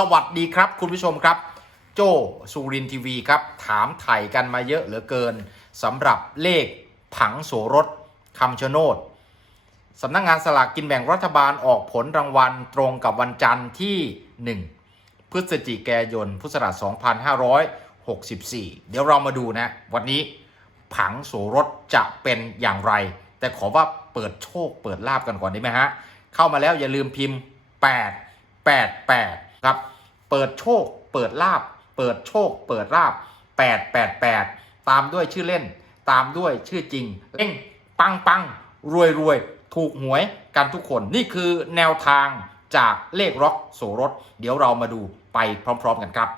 สวัสดีครับคุณผู้ชมครับ โจสุรินทีวีครับ ถามไถ่กันมาเยอะเหลือเกินสำหรับเลขผังโสรสคำชะโนดสำนักงงานสลากกินแบ่งรัฐบาลออกผลรางวัลตรงกับวันจันทร์ที่ 1 พฤศจิกายน พุทธศักราช 2564 เดี๋ยวเรามาดูนะ วันนี้ผังโสรสจะเป็นอย่างไร แต่ขอว่าเปิดโชคเปิดลาบกันก่อนได้ไหมฮะ เข้ามาแล้วอย่าลืมพิมพ์ 8 8 8 ครับ เปิดโชค เปิดลาบ เปิดโชค เปิดลาบ 888 ตามด้วยชื่อเล่น ตามด้วยชื่อจริงเร่งปังปังรวยรวยถูกหวยกันทุกคนนี่คือแนวทางจากเลขร็อกโสรถ เดี๋ยวเรามาดูไปพร้อม ๆ กันครับ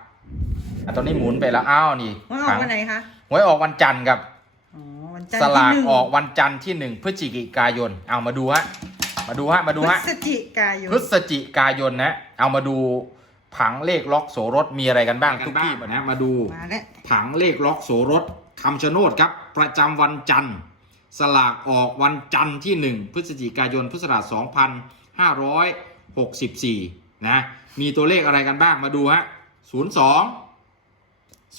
อะตอนนี้หมุนไปแล้วอ้าวนี่มันออกวันไหนคะหวยออกวันจันทร์ครับอ๋อวันจันทสร์ลากที่หนึ่งออกวันจันทร์ที่หนึ่งพฤศจิกายน เอามาดูฮะมาดูฮะมาดูพฤฮะศจิกายนพฤศจิกายนนะ เอามาดู ผังเลขล็อกโสรถมีอะไรกันบ้างทุกที่มานะมาดูมาแล้วผังเลขล็อกโสรถคำชะโนดครับ ประจำวันจันทร์ สลากออกวันจันทร์ที่ 1 พฤศจิกายนพุทธศักราช2564 นะ มีตัวเลขอะไรกันบ้างมาดูฮะ 02 04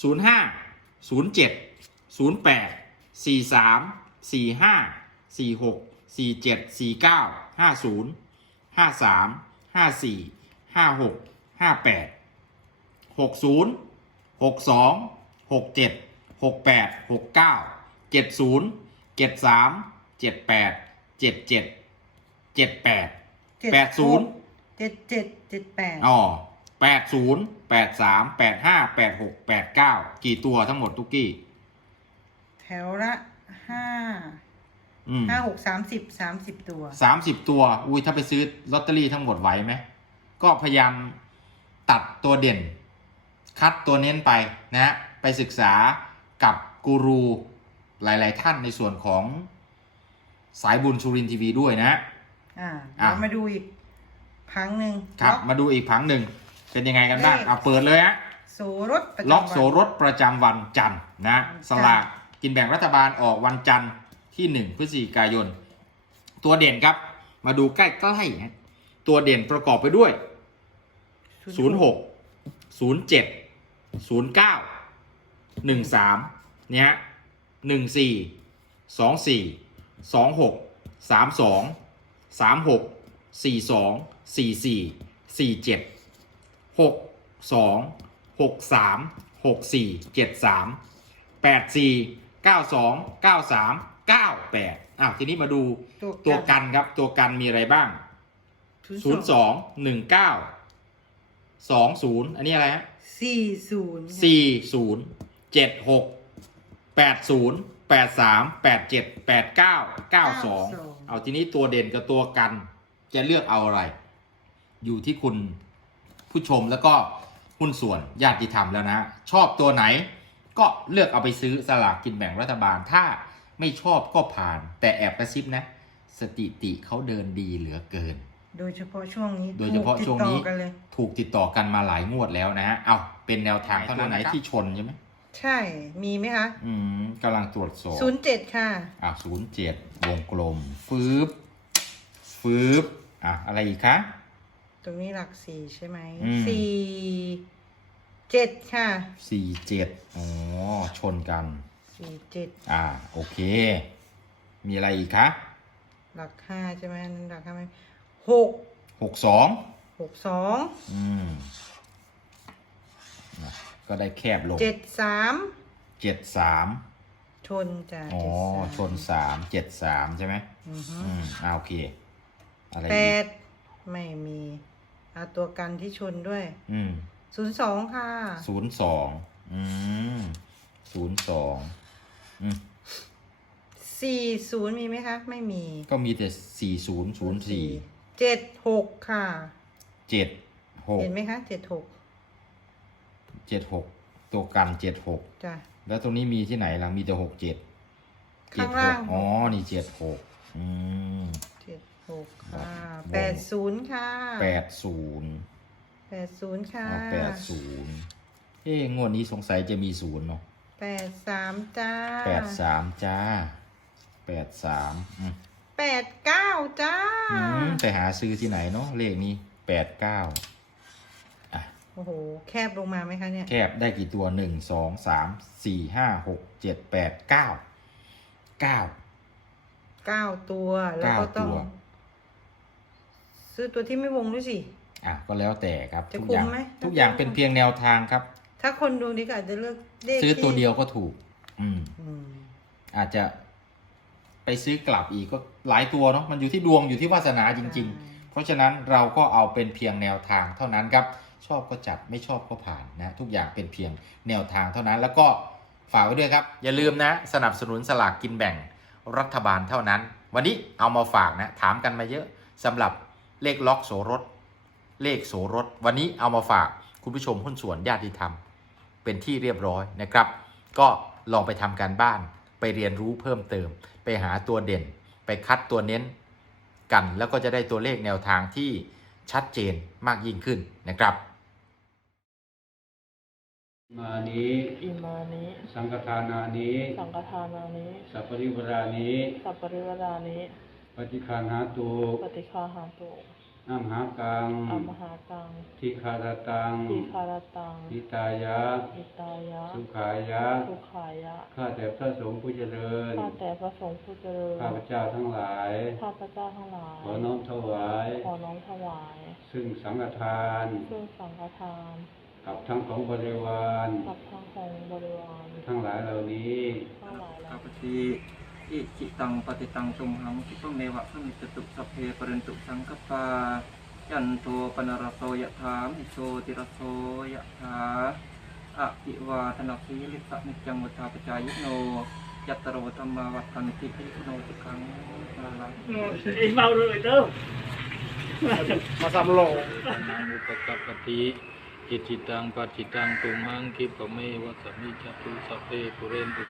05 07 08 43 45 46 47 49 50 53 54 56 58หกศูนย์หกสองหกเจ็ดหกแปดหกเก้าเจ็ดศูนย์เจ็ดสามเจ็ดแปดเจ็ดเจ็ดเจ็ดแปดเจ็ดแปดศูนย์เจ็ดเจ็ดเจ็ดแปดอ๋อแปดศูนย์แปดสามแปดห้าแปดหกแปดเก้ากี่ตัวทั้งหมดทุกกี้ แถวละห้า อืมห้าหกสามสิบสามสิบตัวสามสิบตัว อุ้ยถ้าไปซื้อลอตเตอรี่ทั้งหมดไหวไหม ก็พยายามตัดตัวเด่น คัดตัวเน้นไปนะฮะ ไปศึกษากับกูรูหลาย ๆ ท่านในส่วนของสายบุญสุรินทร์ทีวีด้วยนะ อ่าอะเดี๋ยวมาดูอีกพังหนึ่งครับ ล็อก มาดูอีกผังหนึ่งเป็นยังไงกันบ้างเลข เอาเปิดเลยฮะ โสรถประจำล็อกวันโสรถประจำวันจันทร์นะวันจันทร์ สลากกินแบ่งรัฐบาลออกวันจันทร์ ที่ 1 พฤศจิกายน ตัวเด่นครับ มาดูใกล้ๆนะตัวเด่นประกอบไปด้วย 06 07 09 13 เนี่ยฮะ14 24 26 32 36 42 44 47 6 2 6 3 6 4 7 3 8 4 9 2 9 3 9 8อ้า วทีนี้มาดูตัวกันครับ ตัวกันมีอะไรบ้างศูนย์สอง02 19 20อันนี้อะไรฮะสี่ศูนย์สี่ศูนย์เจ็ดหกแปดศูนย์แปดสามแปดเจ็ดแปดเก้าเก้าสองเอาทีนี้ตัวเด่นกับตัวกัน จะเลือกเอาอะไร อยู่ที่คุณผู้ชมแล้วก็หุ้นส่วนญาติธรรมแล้วนะ ชอบตัวไหนก็เลือกเอาไปซื้อสลากกินแบ่งรัฐบาลถ้า ไม่ชอบก็ผ่าน แต่แอบกระซิบนะสถิติเขาเดินดีเหลือเกิน โดยเฉพาะช่วงนี้โดยเฉพาะถูกช่วงนี้ติดต่อกันเลย ถูกติดต่อกันมาหลายงวดแล้วนะฮะเอาเป็นแนวทางเท่านั้นไหนที่ชนใช่ไหมใช่ มีไหมคะอืมกำลังตรวจสอบศูนย์เจ็ดค่ะ อะศูนย์เจ็ดวงกลมฟืบฟืบอะอะไรอีกคะ ตรงนี้หลักสี่ใช่ไหมอืม สี่เจ็ดค่ะ สี่เจ็ดอ๋อชนกัน สี่เจ็ดอ่า โอเค มีอะไรอีกคะหลักห้าใช่ไหมนั่นหลักห้าไหมหกหกสองหกสองอืมนะก็ได้แคบลงเจ็ดสามเจ็ดสามชนจ้ะอ๋อ เจ็ดสามชนสามเจ็ดสามใช่ไหมอือฮึอืมอ่าโอเค อะไรแปอีกดไม่มีเอาตัวกันที่ชนด้วยอืม ศูนย์สองค่ะศูนย์สองอืมศูนย์สอง อืม สี่ศูนย์มีไหมคะ ไม่มีก็มีแต่สี่ศูนย์ศูนย์สี่เจ็ดหกค่ะ เจ็ดหกเห็นไหมคะเจ็ดหกเจ็ดหกตัวกันเจ็ดหกจ้ะ แล้วตรงนี้มีที่ไหนล่ะมีแต่หกเจ็ดเจ็ดข้างหล่ากง อ๋อนี่เจ็ดหกอืม เจ็ดหกครัค่ะบแปดศูนย์ค่ะแปดศูนย์แปดศูนย์ค่ะแปดศูนย์เอ๊ะงวดนี้สงสัยจะมีศูนย์เนาะ แปดสามจ้าแปดสามจ้าแปดสามอืมแปดเก้าจ้าอืมไปหาซื้อที่ไหนเนาะเลขนี้แแปดเก้าอะโอ้โห แคบลงมาไหมคะเนี่ย แคบได้กี่ตัวหนึ่งสองสามสี่ห้าหกเจ็ดแปดเก้าเก้าเก้าตัว แล้วก็เก้าต้องตัวซื้อตัวที่ไม่วงด้วยสิ อะ ก็แล้วแต่ครับจะทุกอย่างคุ้มไหมทุกอย่างเป็นเพียงแนวทางครับ ถ้าคนดวงดีก็อาจจะเลือกเลขซื้อตัวที่เดียวก็ถูก อืม อืมอาจจะไปซื้อกลับอีกก็หลายตัวเนาะมันอยู่ที่ดวงอยู่ที่วาสนาจริง ๆ เพราะฉะนั้นเราก็เอาเป็นเพียงแนวทางเท่านั้นครับ ชอบก็จัดไม่ชอบก็ผ่านนะทุกอย่างเป็นเพียงแนวทางเท่านั้น แล้วก็ฝากไว้ด้วยครับ อย่าลืมนะ สนับสนุนสลากกินแบ่งรัฐบาลเท่านั้น วันนี้เอามาฝากนะ ถามกันมาเยอะสำหรับเลขล็อกโสรถ เลขโสรถ วันนี้เอามาฝากคุณผู้ชมหุ้นส่วนญาติธรรม เป็นที่เรียบร้อยนะครับ ก็ลองไปทำการบ้านไปเรียนรู้เพิ่มเติม ไปหาตัวเด่น ไปคัดตัวเน้นกัน แล้วก็จะได้ตัวเลขแนวทางที่ชัดเจนมากยิ่งขึ้นนะครับ มานิอิมานิสังฆทานานิสังฆทานานิสัพปริวรานิสัปปริวรานิปฏิคาหาตุปฏิคาหาตุ อัมหากังอมหากังทิคารตังทีคารตังนิตายะอิตายะ สุขายะ สุขายะ ข้าแต่พระสงฆ์ผู้เจริญ ข้าแต่พระสงฆ์ผู้เจริญ ข้าพเจ้าทั้งหลาย ข้าพเจ้าทั้งหลาย ขอน้อมถวาย ขอน้อมถวาย ซึ่งสังฆทานเครื่องสังฆทานกับทั้งของบริวารกับทั้งของบริวาร ทั้งหลายเหล่านี้ ทั้งหลายแล้ข้าวพเจ้า อิจิตังปฏิตังตุมหังคิปะเมวะสมิจตุสัพเพปรินตุสังกปายันโทปนรสโสยะถามิโชติรสโสยะถาอะปิวาธนาสีลิสะนิจจังวุธาปจายโนยัตตรวธรรมาวัฏันติพิโนตุขังลาลังนานุปกัปปติอิจิตังปัจจิตังตุมหังคิปะเมวะสมิจจตุสัพเพปุเรนตุ